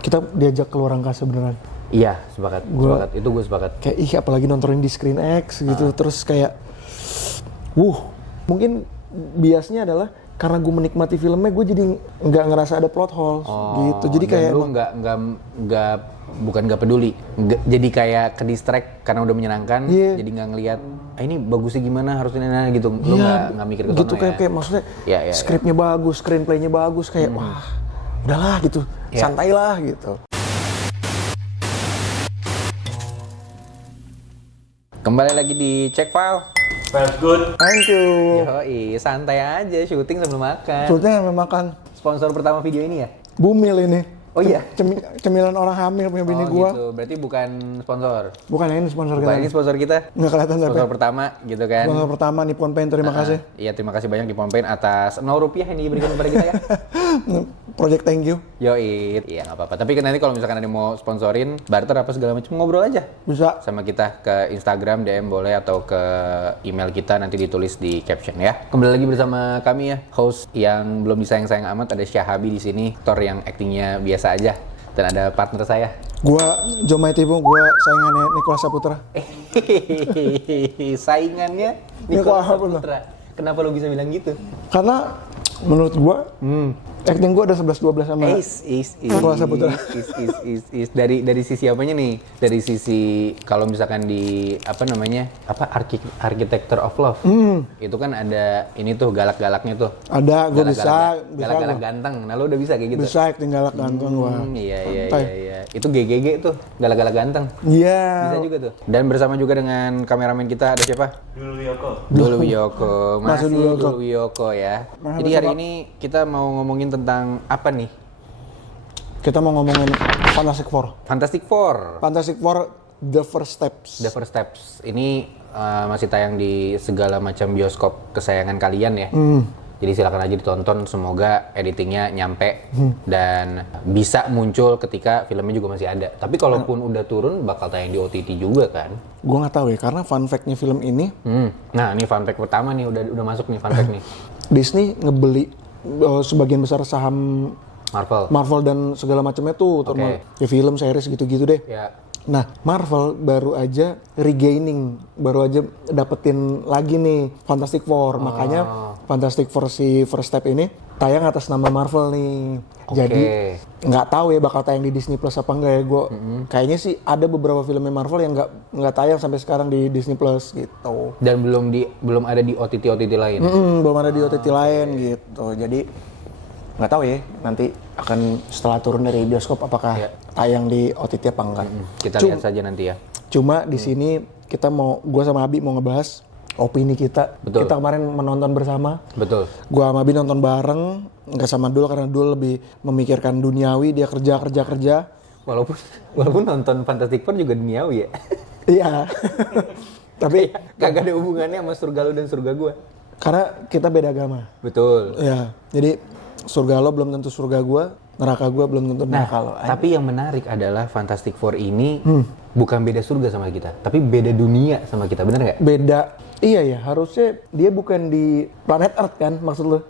kita diajak keluar angkasa beneran. Iya, sepakat. Itu gue sepakat. Kayak apalagi nontonin di Screen X gitu, terus kayak, mungkin biasnya adalah karena gue menikmati filmnya, gue jadi nggak ngerasa ada plot holes gitu. Jadi kayak lu bukan nggak peduli, jadi kayak ke distract karena udah menyenangkan, jadi nggak ngelihat ini bagusnya gimana harusnya gitu. Lu nggak mikir ke gitu, sana kayak maksudnya skripnya bagus, screenplaynya bagus, kayak wah udahlah gitu, santailah gitu. Kembali lagi di Check File. Felt good. Thank you. Yoi, santai aja syuting sambil makan. Sebetulnya memang makan. Sponsor pertama video ini ya? Bumil ini. Oh iya? Cemilan orang hamil punya bini gua. Gitu. Berarti bukan sponsor? Bukan, ini sponsor Bukan, kita. ini sponsor kita? Nggak kelihatan tapi. Sponsor pertama gitu kan? Sponsor pertama Nippon Paint, terima kasih. Iya, terima kasih banyak Nippon Paint atas 0 rupiah yang diberikan kepada kita ya. Project thank you. Yoi, iya nggak apa-apa. Tapi kan nanti kalau misalkan ada yang mau sponsorin, barter apa segala macam, ngobrol aja. Bisa. Sama kita ke Instagram, DM boleh, atau ke email kita, nanti ditulis di caption ya. Kembali lagi bersama kami ya, host yang belum disayang-sayang amat, ada Syahabi di sini, aktor yang aktingnya biasa aja. Dan ada partner saya. Gua Jomai Tibu, gua saingannya Nicholas Saputra. Saingannya Nicholas Saputra. Kenapa lo bisa bilang gitu? Karena menurut gua, acting gua ada 11-12 sama Nicholas Saputra. Dari sisi apanya nih? Dari sisi kalau misalkan di architecture of love. Itu kan ada ini tuh galak-galaknya tuh. Ada, gua bisa Galak-galak ganteng. Nah, lo udah bisa kayak gitu. Bisa acting galak ganteng gua. Iya. Itu GGG tuh, galak-galak ganteng. Iya. Bisa juga tuh. Dan bersama juga dengan kameramen kita ada siapa? Dulu Wiyoko. Masih Dulu Wiyoko ya. Jadi hari ini kita mau ngomongin tentang apa nih? Kita mau ngomongin Fantastic Four. Fantastic Four. The First Steps. The First Steps. Ini masih tayang di segala macam bioskop kesayangan kalian ya. Jadi silakan aja ditonton, semoga editingnya nyampe dan bisa muncul ketika filmnya juga masih ada. Tapi kalaupun udah turun bakal tayang di OTT juga kan? Gua nggak tahu ya, karena fun fact-nya film ini. Nah, ini fun fact pertama nih, udah masuk nih fun fact nih. Disney ngebeli sebagian besar saham Marvel dan segala macamnya tuh, termasuk ya film, series gitu-gitu deh. Ya. Nah, Marvel baru aja dapetin lagi nih Fantastic Four. Makanya Fantastic Four si First Step ini tayang atas nama Marvel nih. Jadi nggak tahu ya bakal tayang di Disney Plus apa enggak ya. Gue kayaknya sih ada beberapa filmnya Marvel yang nggak tayang sampai sekarang di Disney Plus gitu. Dan belum ada di OTT lain. Belum ada di OTT lain gitu. Jadi nggak tahu ya nanti akan setelah turun dari bioskop apakah tayang di OTT apa enggak. Kita lihat saja nanti ya. Cuma di sini gue sama Abi mau ngebahas opini kita. Betul. Kita kemarin menonton bersama. Betul. Gue sama Abi nonton bareng, nggak sama Dul karena Dul lebih memikirkan duniawi, dia kerja. Walaupun nonton Fantastic Four juga duniawi ya. Iya. Tapi kagak ada hubungannya sama surga lu dan surga gua. Karena kita beda agama. Betul. Iya. Jadi surga lo belum tentu surga gue, neraka gue belum tentu neraka lo. Tapi yang menarik adalah Fantastic Four ini bukan beda surga sama kita, tapi beda dunia sama kita, bener nggak? Beda. Iya ya, harusnya dia bukan di planet Earth kan maksud lo?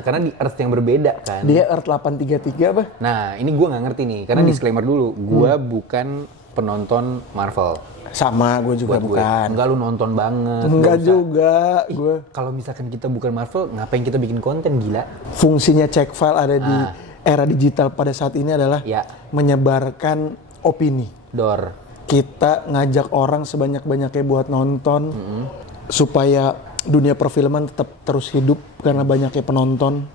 Karena di Earth yang berbeda kan. Dia Earth 833 apa? Nah, ini gue nggak ngerti nih, karena disclaimer dulu, gue bukan penonton Marvel. Sama, gue juga bukan. Enggak, lu nonton banget. Enggak juga, gue. Kalau misalkan kita bukan Marvel, ngapain kita bikin konten, gila? Fungsinya Check File ada di era digital pada saat ini adalah menyebarkan opini. Kita ngajak orang sebanyak-banyaknya buat nonton, supaya dunia perfilman tetap terus hidup karena banyaknya penonton.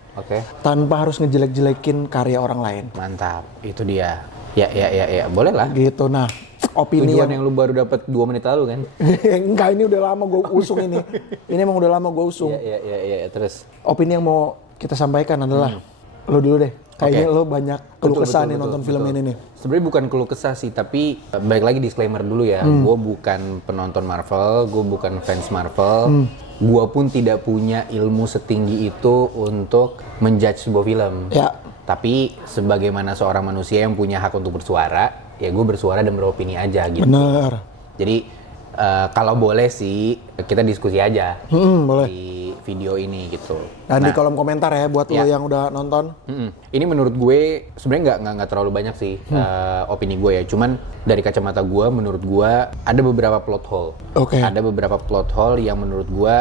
Tanpa harus ngejelek-jelekin karya orang lain. Mantap, itu dia. Ya, boleh lah. Gitu, nah. Opini tujuan yang lu baru dapat 2 menit lalu kan? Enggak, ini udah lama gue usung ini. Ini emang udah lama gue usung. Iya, terus. Opini yang mau kita sampaikan adalah, lo dulu deh. Kayaknya lo banyak keluh kesah nih nonton film ini nih. Sebenarnya bukan keluh kesah sih, tapi balik lagi disclaimer dulu ya. Gue bukan penonton Marvel, gue bukan fans Marvel. Gue pun tidak punya ilmu setinggi itu untuk menjudge sebuah film. Ya. Tapi sebagaimana seorang manusia yang punya hak untuk bersuara, ya gue bersuara dan beropini aja gitu. Bener. Jadi kalau boleh sih kita diskusi aja boleh. di video ini gitu. Dan di kolom komentar ya buat lo yang udah nonton. Ini menurut gue sebenarnya nggak terlalu banyak sih opini gue ya. Cuman dari kacamata gue, menurut gue ada beberapa plot hole. Ada beberapa plot hole yang menurut gue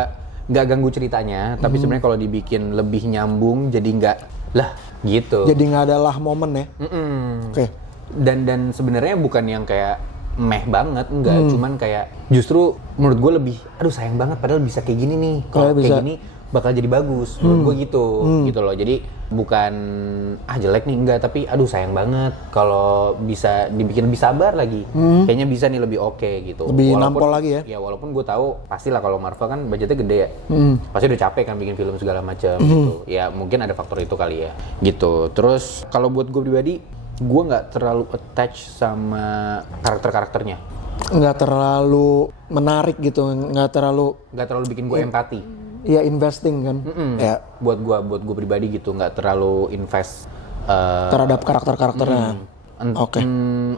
nggak ganggu ceritanya, tapi sebenarnya kalau dibikin lebih nyambung jadi nggak lah gitu. Jadi nggak ada lah momen ya. Dan sebenarnya bukan yang kayak meh banget, enggak, cuman kayak justru menurut gue lebih aduh sayang banget padahal bisa kayak gini nih, kalau kayak gini bakal jadi bagus menurut gue gitu loh. Jadi bukan jelek nih, enggak, tapi aduh sayang banget kalau bisa dibikin lebih sabar lagi, kayaknya bisa nih lebih oke gitu, lebih nampol lagi ya. Ya walaupun gue tahu pastilah kalau Marvel kan budgetnya gede ya, pasti udah capek kan bikin film segala macam gitu ya, mungkin ada faktor itu kali ya gitu. Terus kalau buat gue pribadi, gue nggak terlalu attach sama karakternya, nggak terlalu menarik gitu, nggak terlalu bikin gue empati. Iya, investing kan. Ya. Buat gue pribadi gitu, nggak terlalu invest terhadap karakternya.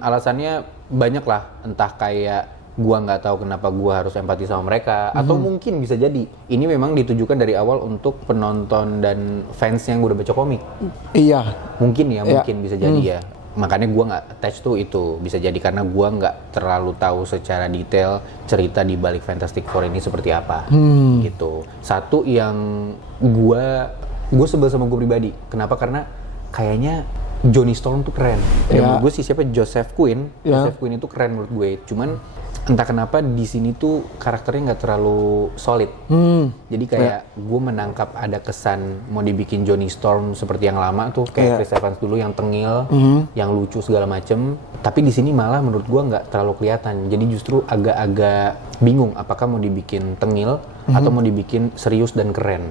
Alasannya banyak lah, entah kayak gue nggak tahu kenapa gue harus empati sama mereka, atau mungkin bisa jadi ini memang ditujukan dari awal untuk penonton dan fans yang udah baca komik. Iya. Mungkin bisa jadi ya. Makanya gue nggak attach tuh itu, bisa jadi karena gue nggak terlalu tahu secara detail cerita di balik Fantastic Four ini seperti apa gitu. Satu yang gue sebel sama gue pribadi, kenapa? Karena kayaknya Johnny Storm tuh keren. Menurut gue sih siapa Joseph Quinn itu keren menurut gue. Cuman entah kenapa di sini tuh karakternya nggak terlalu solid. Jadi kayak gue menangkap ada kesan mau dibikin Johnny Storm seperti yang lama tuh, kayak Chris Evans dulu yang tengil, yang lucu segala macem. Tapi di sini malah menurut gue nggak terlalu kelihatan. Jadi justru agak-agak bingung apakah mau dibikin tengil atau mau dibikin serius dan keren.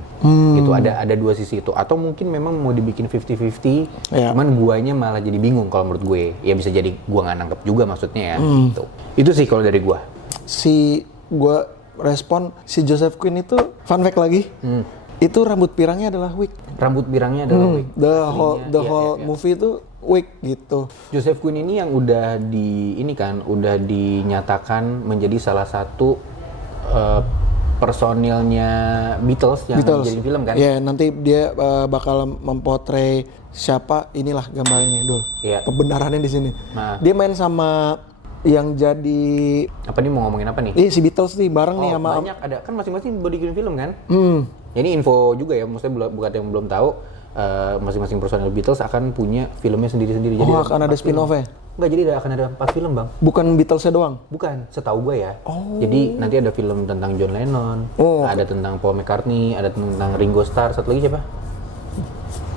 Gitu, ada dua sisi itu. Atau mungkin memang mau dibikin 50-50, cuman guanya malah jadi bingung kalau menurut gue. Ya bisa jadi gua nggak nangkep juga maksudnya ya. Gitu. Itu sih kalau dari gua. Gua respon si Joseph Quinn itu, fun fact lagi, itu rambut pirangnya adalah wig. Rambut pirangnya adalah wig. The whole movie itu wig gitu. Joseph Quinn ini yang udah dinyatakan menjadi salah satu personilnya Beatles yang jadi film kan? Iya, nanti dia bakal mempotret siapa, inilah gambarnya dulu. Pembenarannya di sini. Dia main sama yang jadi apa nih, mau ngomongin apa nih? Si Beatles nih bareng nih sama banyak, ada kan masing-masing bikin film kan? Ya, ini info juga ya, maksudnya buat yang belum tahu, masing-masing personil Beatles akan punya filmnya sendiri-sendiri. Jadi akan ada spin-off-nya? Enggak, jadi akan ada 4 film bang. Bukan Beatles-nya doang? Bukan, setahu gue ya. Jadi nanti ada film tentang John Lennon, ada tentang Paul McCartney, ada tentang Ringo Starr, satu lagi siapa?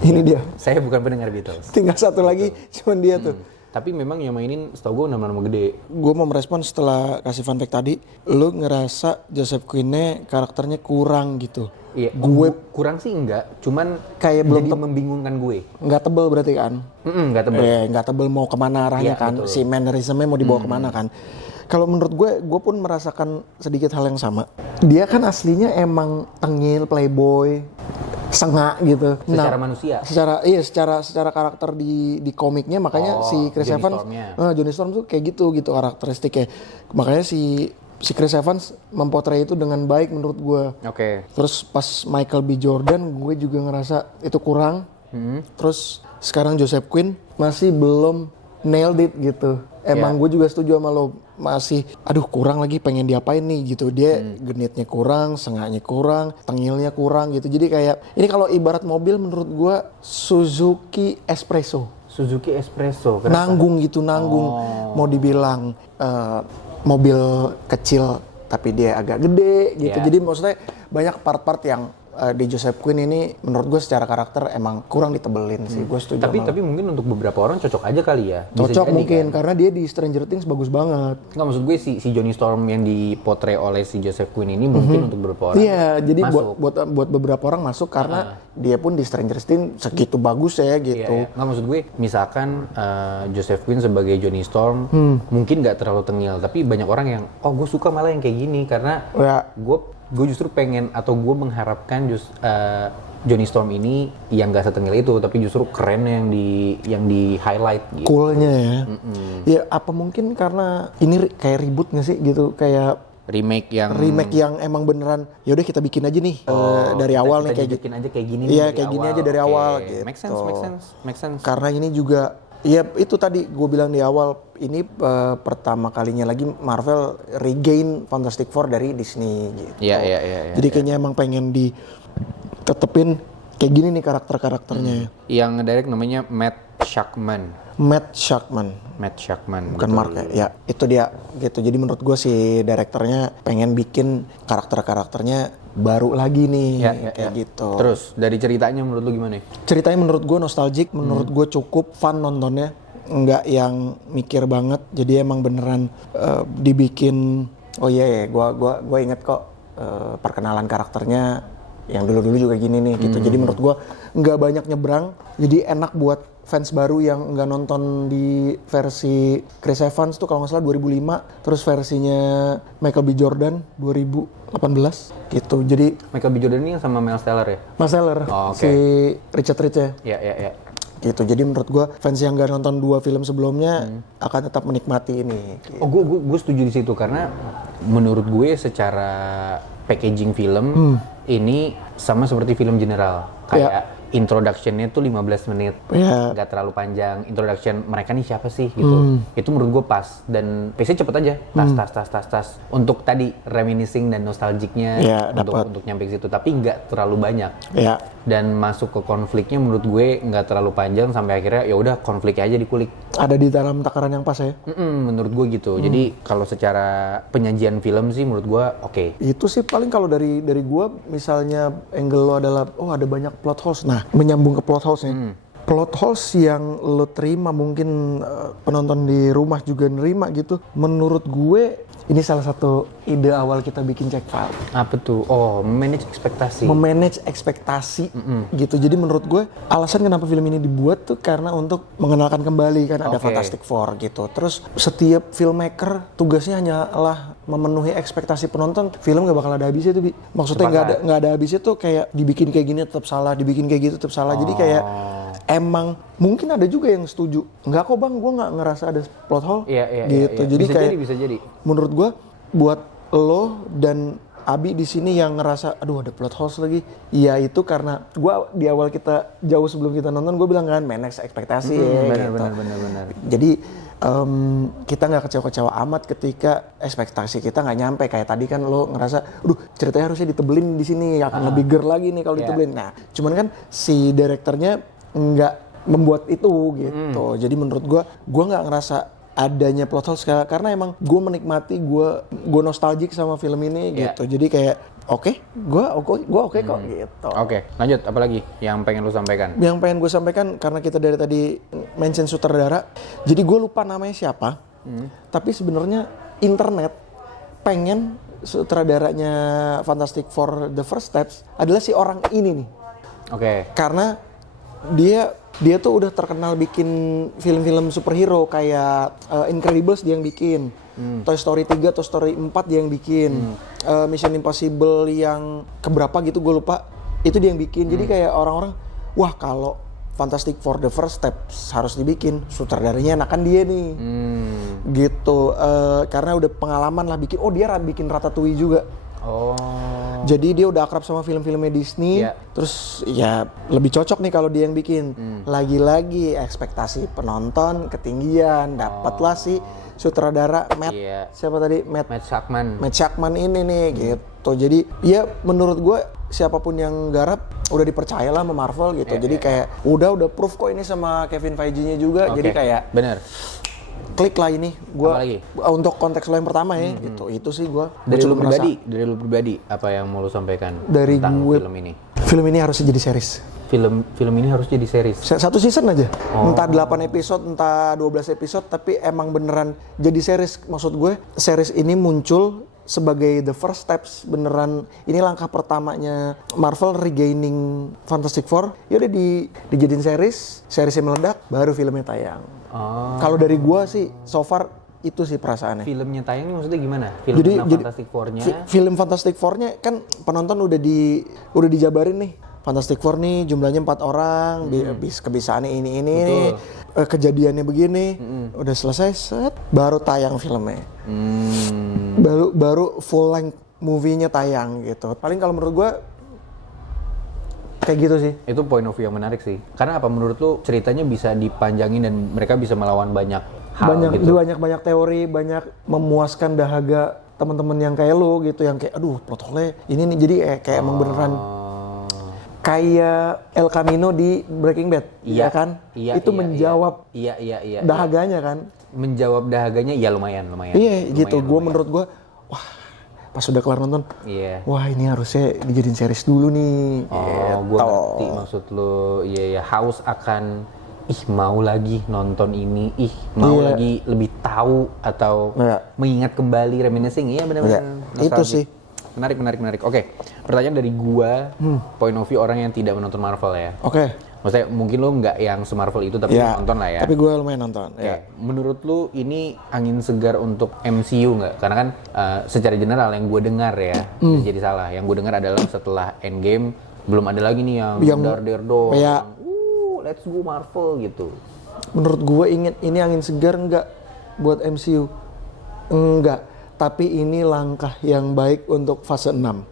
Ini dia. Saya bukan pendengar Beatles. Tinggal satu lagi, cuman dia tuh. Tapi memang yang mainin setahu gue nama-nama gede. Gue mau merespon setelah kasih fun fact tadi, lu ngerasa Joseph Quinn-nya karakternya kurang gitu? Iya, gue kurang sih enggak, cuman kayak belum membingungkan gue. Nggak tebel berarti kan? Nggak tebel. Nggak tebel mau kemana arahnya kan? Betul. Si mannerism-nya mau dibawa kemana kan? Kalau menurut gue pun merasakan sedikit hal yang sama. Dia kan aslinya emang tengil, playboy, sengak gitu. Secara manusia. Secara karakter di komiknya, makanya si Chris Evans, Johnny Storm tuh kayak gitu karakteristiknya. Makanya si Chris Evans mempotret itu dengan baik menurut gue. Terus pas Michael B. Jordan, gue juga ngerasa itu kurang. Terus sekarang Joseph Quinn masih belum nailed it gitu. Emang gue juga setuju sama lo, masih kurang lagi, pengen diapain nih gitu. Dia genitnya kurang, sengaknya kurang, tengilnya kurang gitu. Jadi kayak ini kalau ibarat mobil menurut gue Suzuki Espresso. Kenapa? Nanggung. Mau dibilang mobil kecil tapi dia agak gede gitu. Jadi maksudnya banyak part-part yang di Joseph Quinn ini menurut gue secara karakter emang kurang ditebelin sih. Gue setuju. Tapi mungkin untuk beberapa orang cocok aja kali ya. Cocok mungkin kan? Karena dia di Stranger Things bagus banget. Nggak, maksud gue si Johnny Storm yang dipotret oleh si Joseph Quinn ini mungkin untuk beberapa orang. Iya, jadi buat beberapa orang masuk karena dia pun di Stranger Things segitu bagus ya gitu. Nggak, maksud gue misalkan Joseph Quinn sebagai Johnny Storm mungkin nggak terlalu tengil, tapi banyak orang yang gue suka malah yang kayak gini karena gue justru pengen atau gue mengharapkan Johnny Storm ini yang nggak setengil itu, tapi justru keren yang di highlight gitu. Coolnya ya. Ya apa mungkin karena ini kayak ribut nggak sih gitu, kayak remake yang emang beneran ya udah kita bikin aja nih dari awal nih kayak bikin aja kayak gini iya kayak gini aja dari awal gitu. Make sense. Karena ini juga ya itu tadi gue bilang di awal ini pertama kalinya lagi Marvel regain Fantastic Four dari Disney gitu. Iya. Jadi kayaknya emang pengen ditetepin kayak gini nih karakternya. Yang ngedirect namanya Matt Shakman. Bukan Mark ya. Itu dia gitu. Jadi menurut gue si direkturnya pengen bikin karakternya baru lagi nih kayak gitu. Terus dari ceritanya menurut lu gimana? Ceritanya menurut gue nostalgic, menurut gue cukup fun nontonnya. Enggak yang mikir banget. Jadi emang beneran dibikin gue inget kok perkenalan karakternya yang dulu juga gini nih gitu. Jadi menurut gue nggak banyak nyebrang. Jadi enak buat fans baru yang nggak nonton di versi Chris Evans tuh kalau nggak salah 2005, terus versinya Michael B. Jordan 2018 gitu. Jadi Michael B. Jordan ini yang sama Miles Teller ya? Miles Teller, si Richard Rich ya? Iya. Gitu. Jadi menurut gue fans yang nggak nonton 2 film sebelumnya akan tetap menikmati ini. Gitu. Oh, gue setuju di situ karena menurut gue secara packaging film ini sama seperti film general. Kayak introduction-nya tuh 15 menit, nggak terlalu panjang. Introduction mereka nih siapa sih gitu. Itu menurut gue pas dan pace-nya cepet aja. Tas. Untuk tadi reminiscing dan nostalgicnya untuk nyampe ke situ, tapi nggak terlalu banyak. Dan masuk ke konfliknya menurut gue nggak terlalu panjang sampai akhirnya ya udah konflik aja dikulik. Ada di dalam takaran yang pas ya. Menurut gue gitu. Jadi kalau secara penyajian film sih menurut gue oke. Itu sih paling kalau dari gue misalnya angle lo adalah ada banyak plot holes. Nah, menyambung ke plot holes nih. Plot holes yang lo terima mungkin penonton di rumah juga nerima gitu. Menurut gue ini salah satu ide awal kita bikin Check File. Apa tuh? Oh, memanage ekspektasi gitu. Jadi menurut gue alasan kenapa film ini dibuat tuh karena untuk mengenalkan kembali kan ada Fantastic Four gitu. Terus setiap filmmaker tugasnya hanyalah memenuhi ekspektasi penonton. Film gak bakal ada habisnya tuh, Bi. Maksudnya nggak ada habisnya tuh kayak dibikin kayak gini tetap salah, dibikin kayak gitu tetap salah. Jadi kayak emang mungkin ada juga yang setuju. Enggak kok Bang, gue nggak ngerasa ada plot hole. Gitu. Jadi bisa jadi. Menurut gue buat lo dan Abi di sini yang ngerasa aduh ada plot holes lagi, ya itu karena gue di awal kita jauh sebelum kita nonton gue bilang kan manage ekspektasi benar. Jadi kita nggak kecewa-kecewa amat ketika ekspektasi kita nggak nyampe. Kayak tadi kan lo ngerasa aduh ceritanya harusnya ditebelin di sini akan lebih ger lagi nih kalau ditebelin. Nah cuman kan si direkturnya nggak membuat itu gitu. Jadi menurut gue nggak ngerasa adanya plot holes karena emang gue menikmati, gue nostalgic sama film ini gitu. Jadi kayak gue oke kok gitu. Oke, lanjut apa lagi yang pengen lu sampaikan? Yang pengen gue sampaikan karena kita dari tadi mention sutradara, jadi gue lupa namanya siapa. Tapi sebenarnya internet pengen sutradaranya Fantastic Four The First Steps adalah si orang ini nih. Karena dia tuh udah terkenal bikin film-film superhero kayak Incredibles dia yang bikin, Toy Story 3, Toy Story 4 dia yang bikin, Mission Impossible yang keberapa gitu gue lupa, itu dia yang bikin. Jadi kayak orang-orang, wah kalau Fantastic Four The First Steps harus dibikin, sutradaranya enakan dia nih, gitu. Karena udah pengalaman lah bikin, dia bikin Ratatouille juga. Jadi dia udah akrab sama film-filmnya Disney, terus ya lebih cocok nih kalau dia yang bikin. Lagi-lagi ekspektasi penonton ketinggian, dapatlah si sutradara Matt Shakman ini nih gitu. Jadi ya menurut gue siapapun yang garap udah dipercaya lah sama Marvel gitu. Jadi kayak udah proof kok ini sama Kevin Feige-nya juga. Jadi kayak bener. Klik lah ini, gue untuk konteks lo yang pertama ya, gitu. Itu sih gue. Dari lu pribadi, apa yang mau lu sampaikan tentang film ini? Film ini harus jadi series. Film ini harus jadi series. Satu season aja, entah 8 episode, entah 12 episode, tapi emang beneran jadi series. Maksud gue, series ini muncul sebagai the first steps, beneran ini langkah pertamanya Marvel regaining Fantastic Four. Ya udah dijadiin seriesnya meledak, baru filmnya tayang. Kalau dari gua sih so far itu sih perasaannya. Filmnya tayang ini maksudnya gimana? Fantastic Four-nya? Film Fantastic Four-nya kan penonton udah dijabarin nih. Fantastic Four nih jumlahnya 4 orang, kebisaannya ini nih, kejadiannya begini, udah selesai, set, baru tayang filmnya. Baru full length movie-nya tayang gitu. Paling kalau menurut gue kayak gitu sih. Itu point of view yang menarik sih. Karena apa menurut lu ceritanya bisa dipanjangin dan mereka bisa melawan banyak hal gitu. Banyak teori, banyak memuaskan dahaga teman-teman yang kayak lu gitu, yang kayak aduh plot hole ini nih, jadi kayak emang beneran kayak El Camino di Breaking Bad, ya kan? Itu menjawab dahaganya kan? Menjawab dahaganya ya lumayan. Iya gitu. Menurut gue, wah pas udah kelar nonton, wah ini harusnya dijadiin series dulu nih. Gue ngerti maksud lu. Iya, haus akan mau lagi nonton ini, mau lagi lebih tahu atau mengingat kembali, reminiscing. Iya benar-benar. Itu sih. Menarik. Oke, pertanyaan dari gua, point of view orang yang tidak menonton Marvel ya. Oke. Maksudnya mungkin lo nggak yang se-Marvel itu tapi nonton lah ya. Tapi gue lumayan nonton. Ya. Menurut lo ini angin segar untuk MCU nggak? Karena kan secara general yang gue dengar ya, jadi salah. Yang gue dengar adalah setelah Endgame belum ada lagi nih yang Daredevil, let's go Marvel gitu. Menurut gue ini angin segar nggak buat MCU? Enggak. Tapi ini langkah yang baik untuk fase 6.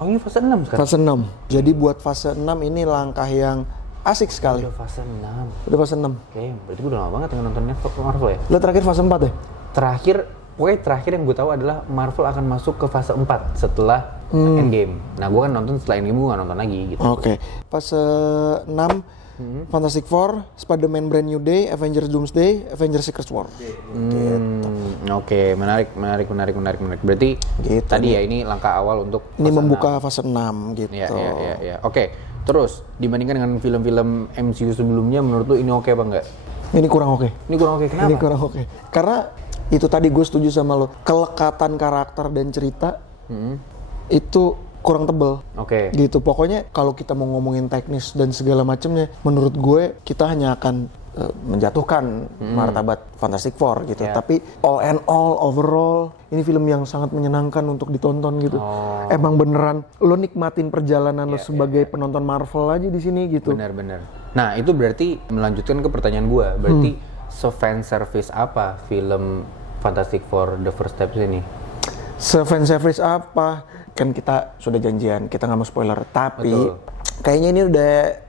Oh ini fase 6 sekarang? Fase 6. Jadi buat fase 6 ini langkah yang asik sekali. Udah fase 6? Udah fase 6. Oke, berarti gue udah lama banget nonton Marvel ya? Lo terakhir fase 4 ya? Terakhir yang gue tahu adalah Marvel akan masuk ke fase 4 setelah Endgame. Nah gue kan nonton setelah Endgame, gue gak nonton lagi gitu. Oke. Fase 6, Fantastic Four, Spider-Man Brand New Day, Avengers Doomsday, Avengers Secret War. Oke, menarik. Berarti gitu, tadi ya ini langkah awal untuk ini membuka fase 6 gitu. Iya. Oke, terus dibandingkan dengan film-film MCU sebelumnya, menurut lu ini oke apa enggak? Ini kurang oke. Kenapa? Ini kurang oke. Karena itu tadi gue setuju sama lo, kelekatan karakter dan cerita itu kurang tebel. Oke. Gitu. Pokoknya kalau kita mau ngomongin teknis dan segala macamnya, menurut gue kita hanya akan menjatuhkan martabat Fantastic Four gitu. Tapi all and all, overall, ini film yang sangat menyenangkan untuk ditonton gitu. Emang beneran lo nikmatin perjalanan lo sebagai penonton Marvel aja di sini gitu. Benar. Nah, itu berarti melanjutkan ke pertanyaan gue. Berarti se-fan service apa film Fantastic Four The First Steps ini? Se-fan service apa? Kan kita sudah janjian, kita nggak mau spoiler. Tapi kayaknya ini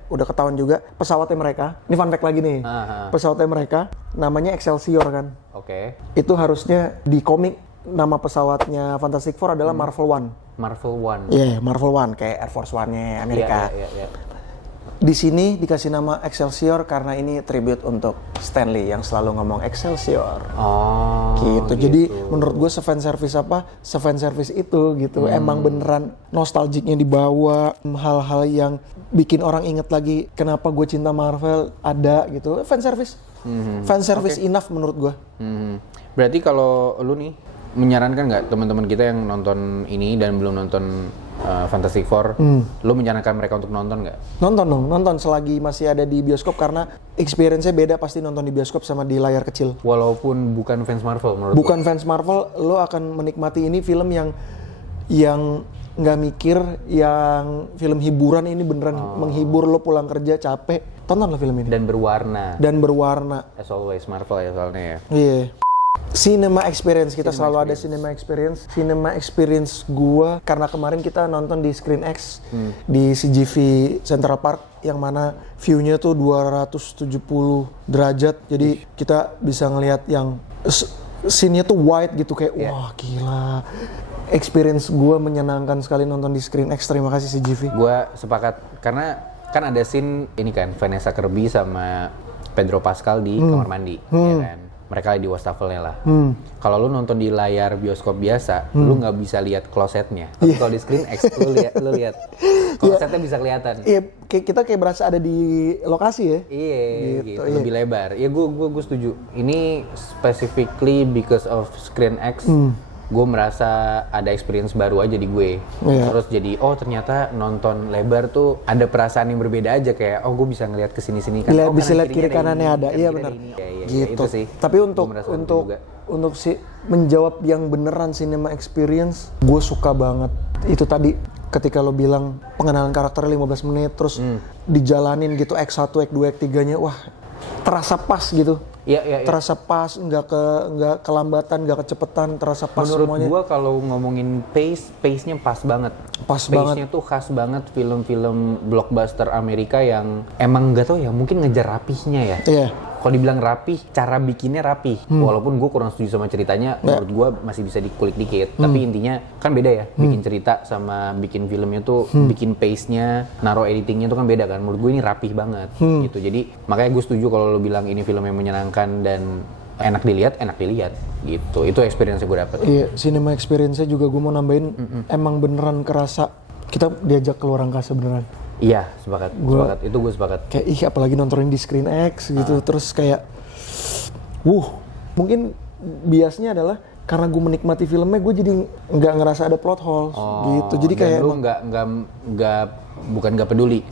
udah ketahuan juga pesawatnya mereka. Ini fun fact lagi nih. Pesawatnya mereka namanya Excelsior kan. Oke. Itu harusnya di komik nama pesawatnya Fantastic Four adalah Marvel One. Marvel One. Iya, Marvel One kayak Air Force One-nya Amerika. Iya. Di sini dikasih nama Excelsior karena ini tribute untuk Stanley yang selalu ngomong Excelsior. Gitu. Jadi menurut gue se-fan service apa? Se-fan service itu gitu. Emang beneran nostalgiknya dibawa, hal-hal yang bikin orang inget lagi kenapa gue cinta Marvel ada gitu. Fan service. Fan service enough menurut gue. Berarti kalau lu nih menyarankan nggak teman-teman kita yang nonton ini dan belum nonton Fantastic Four, lu menyarankan mereka untuk nonton nggak? Nonton selagi masih ada di bioskop karena experience-nya beda pasti nonton di bioskop sama di layar kecil. Walaupun bukan fans Marvel menurut Bukan fans Marvel, lo akan menikmati ini film yang nggak mikir, yang film hiburan ini beneran menghibur lo pulang kerja capek, tontonlah film ini. Dan berwarna. As always Marvel ya soalnya ya. Iya. Cinema experience kita selalu ada cinema experience gua karena kemarin kita nonton di Screen X di CGV Central Park yang mana view-nya tuh 270 derajat, jadi kita bisa ngelihat yang scene-nya tuh wide gitu kayak wah gila. Experience gua menyenangkan sekali nonton di Screen X. Terima kasih CGV. Gua sepakat karena kan ada scene ini kan Vanessa Kirby sama Pedro Pascal di kamar mandi, ya kan? Mereka di wastafelnya lah. Kalau lu nonton di layar bioskop biasa, lu nggak bisa lihat klosetnya. Tapi kalau di Screen X, lu lihat klosetnya bisa kelihatan. Iya, kita kayak berasa ada di lokasi ya. Iya, gitu. Lebih lebar. Iya, gue setuju. Ini specifically because of Screen X. Gue merasa ada experience baru aja di gue. Terus jadi ternyata nonton lebar tuh ada perasaan yang berbeda aja, kayak gue bisa ngelihat ke sini-sini kan. Bisa lihat kiri kanannya ada. Iya benar. Gitu. Itu sih. Tapi untuk menjawab yang beneran cinema experience, gue suka banget itu tadi ketika lo bilang pengenalan karakternya 15 menit terus dijalanin gitu X1, X2, X3-nya wah terasa pas gitu. Iya. Terasa pas, nggak kelambatan, nggak kecepetan, terasa pas menurut semuanya. Gua kalau ngomongin pace-nya pas banget. Pace-nya tuh khas banget film-film blockbuster Amerika yang emang nggak tahu ya, mungkin ngejar rapihnya ya. Iya. Kalau dibilang rapih, cara bikinnya rapih. Walaupun gue kurang setuju sama ceritanya, menurut gue masih bisa dikulik dikit. Tapi intinya kan beda ya, bikin cerita sama bikin filmnya tuh, bikin pace-nya, naruh editingnya tuh kan beda kan. Menurut gue ini rapih banget gitu. Jadi makanya gue setuju kalau lo bilang ini film yang menyenangkan dan enak dilihat gitu. Itu experience yang gue dapet. Iya, cinema experience-nya juga gue mau nambahin, emang beneran kerasa kita diajak keluar angkasa beneran. Iya, sepakat. Itu gue sepakat. Kayak apalagi nontonin di Screen X gitu, terus kayak mungkin biasanya adalah karena gue menikmati filmnya, gue jadi nggak ngerasa ada plot holes gitu. Jadi kayak lu bukan nggak peduli,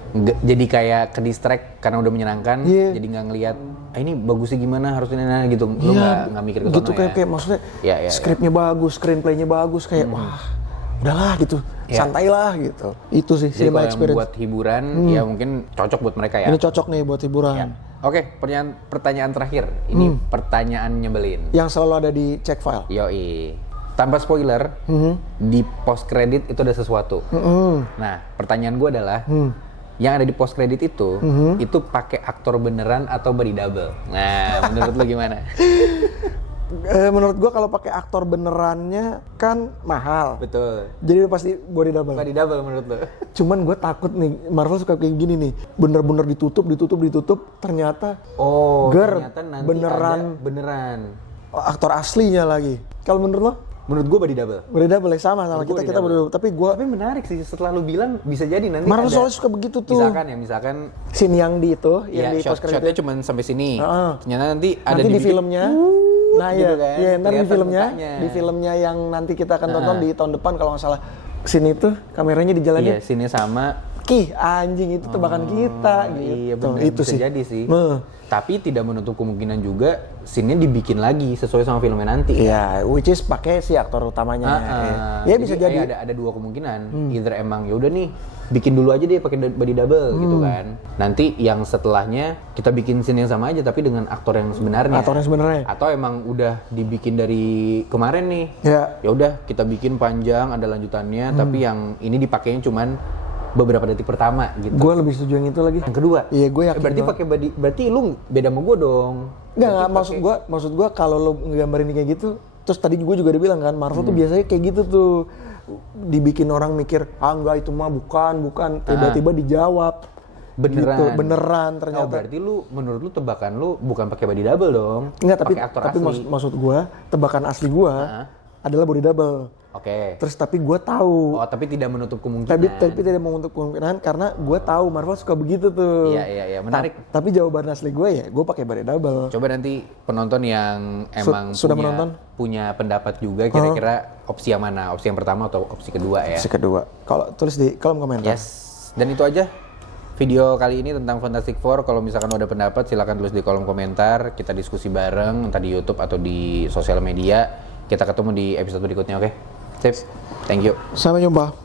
jadi kayak ke distract karena udah menyenangkan, jadi nggak ngelihat ini bagusnya gimana, harusnya gitu. Lu nggak mikir ke sana gitu, ya. kayak maksudnya skripnya bagus, screenplaynya bagus, kayak wah udahlah gitu, santailah gitu. Itu sih jadi cinema kalau experience. yang buat hiburan ya mungkin cocok buat mereka ya. Ini cocok nih buat hiburan. Ya. Oke, pertanyaan terakhir. Ini pertanyaan nyebelin. Yang selalu ada di check file. Yoi. Tanpa spoiler, di post credit itu ada sesuatu. Nah, pertanyaan gue adalah, yang ada di post credit itu pakai aktor beneran atau body double? Nah, menurut lo gimana? Menurut gua kalau pakai aktor benerannya kan mahal. Betul. Jadi udah pasti body double. Body double menurut lo? Cuman gue takut nih, Marvel suka kayak gini nih, bener-bener ditutup, ternyata ternyata nanti beneran aktor aslinya lagi. Kalau menurut lo? Menurut gue body double. Body double ya, sama kita body double. Tapi menarik sih, setelah lu bilang bisa jadi nanti Marvel soalnya suka begitu tuh. Misalkan scene yang di itu, yang di post credit. Shotnya cuma sampai sini. Ternyata nanti ada di filmnya. Nah gitu kan? ntar di filmnya yang nanti kita akan tonton di tahun depan kalau nggak salah. Scene itu kameranya dijalanin. Iya, scene sama. Anjing itu tebakan kita gitu. Iya benar, itu bisa sih. jadi sih. Tapi tidak menutup kemungkinan juga scene-nya dibikin lagi sesuai sama filmnya nanti. Iya, which is pakai si aktor utamanya. Ya bisa jadi. Ada dua kemungkinan. Either emang ya udah nih bikin dulu aja deh pakai body double gitu kan. Nanti yang setelahnya kita bikin scene yang sama aja tapi dengan aktor yang sebenarnya. Atau emang udah dibikin dari kemarin nih. Ya udah kita bikin panjang ada lanjutannya tapi yang ini dipakainya cuman beberapa detik pertama gitu. Gue lebih setuju yang itu lagi. Yang kedua? Iya, gue yakin. Berarti lu beda sama gue dong. Enggak, maksud gue kalau lo ngegambarin kayak gitu, terus tadi gue juga udah bilang kan, Marvel tuh biasanya kayak gitu tuh. Dibikin orang mikir, enggak itu mah bukan. Tiba-tiba dijawab. Beneran ternyata. Berarti menurut lu tebakan lu bukan pakai body double dong. Enggak, tapi aktor asli. Maksud gue, tebakan asli gue adalah body double. Oke. Terus tapi gue tahu. Tapi tidak menutup kemungkinan. Tapi tidak menutup kemungkinan karena gue tahu Marvel suka begitu tuh. Iya, menarik. Tapi jawaban asli gue gue pakai body double. Coba nanti penonton yang emang sudah menonton punya pendapat juga kira-kira opsi yang mana? Opsi yang pertama atau opsi kedua ya? Opsi kedua. Kalau tulis di kolom komentar. Yes. Dan itu aja video kali ini tentang Fantastic Four. Kalau misalkan ada pendapat silakan tulis di kolom komentar. Kita diskusi bareng entah di YouTube atau di sosial media. Kita ketemu di episode berikutnya, oke? Tips. Thank you. Sampai jumpa.